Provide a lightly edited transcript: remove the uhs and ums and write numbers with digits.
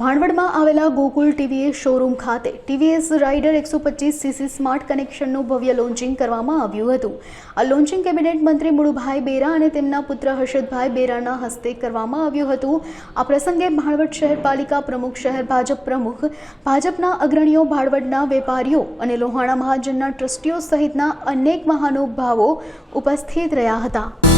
ભાણવડમાં આવેલા ગોકુલ ટીવીએસ શોરૂમ ખાતે TVS rider 125cc smart કનેક્શનનું ભવ્ય લોન્ચિંગ કરવામાં આવ્યું હતું। આ લોન્ચિંગ કેબિનેટ મંત્રી મુળુભાઈ બેરા અને તેમના પુત્ર હર્ષદભાઈ બેરાના હસ્તે કરવામાં આવ્યું હતું। આ પ્રસંગે ભાણવડ શહેર પાલિકા પ્રમુખ, શહેર ભાજપ પ્રમુખ, ભાજપના અગ્રણીઓ, ભાણવડના વેપારીઓ અને લોહાણા મહાજનના ટ્રસ્ટીઓ સહિતના અનેક મહાનુભાવો ઉપસ્થિત રહ્યા હતા।